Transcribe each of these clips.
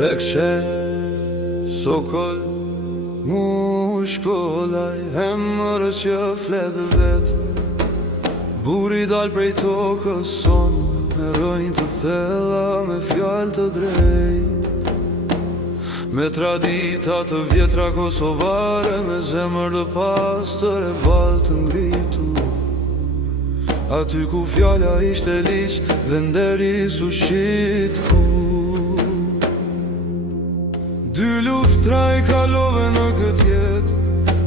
Rekshe, sokol, mushkollaj, emërës që fletë vetë. Buri dal prej tokës son, me rënjë të thella, me fjallë të drejt. Me tradita të vjetra kosovare, me zemër të pastër e balë të ngritur. Aty ku fjalla ishte liq dhe nderi sushit kur. Dy luftra I kalove në këtë jetë,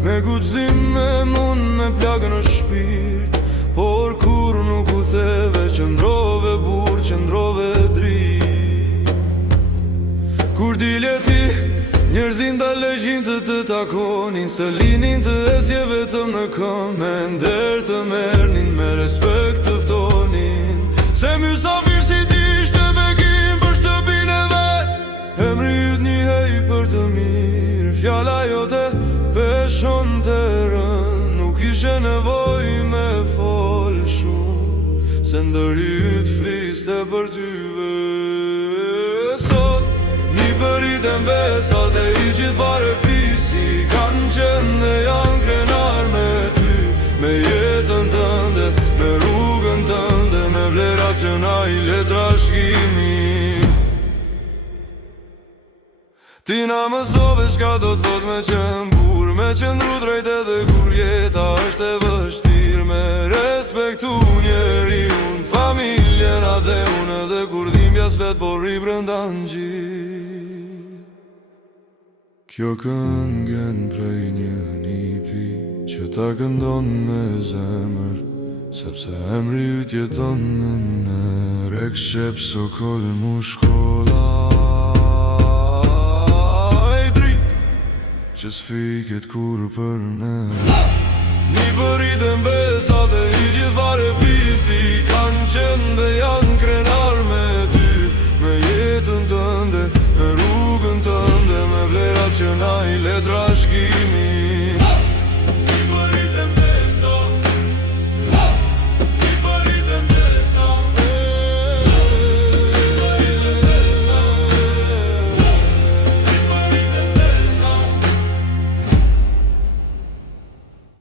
me guxim me mund me plagë në shpirt. Por kur nuk u theve, qëndrove burë, qëndrove drit. Kur dile ti, njerëzin daleshin të takonin, së linin të esje vetëm në këm, me nder të mernin, me respekt të ftonin. Se mysafir si ti ishte bekim për shtëpin e vet, emri yt një hej për të mirë. Fjalla jote peshon të rën, nuk ishe nevoj me fol shumë, se ndër yt fliste për ty vet. Sot një përit e mbesat e I gjithë fare fisi, kanë qenë dhe janë krenar me ty, me jetën tënde, me rrugën tënde, me vlerat që na I le trashëgimi. Ti na mësove shka do të thot me qenë burë, me qëndru drejt edhe kur jeta është e vështirë, me respektu njeri unë, familjen a dhe unë, edhe kur dhimbja s'flet por I brënda në gjithë. Kjo këngën prej një nipi që ta këndon me zemër, sepse emri yt jeton në në Rekshe, sokol, mushkollaj drit që s'fiket kur për ne. Një përit e mbesat e I gjithë fare fisi, kanë qenë dhe janë krenar me ty, me jetën tënde, me rrugën tënde, me vlerat që na I le trashëgimi.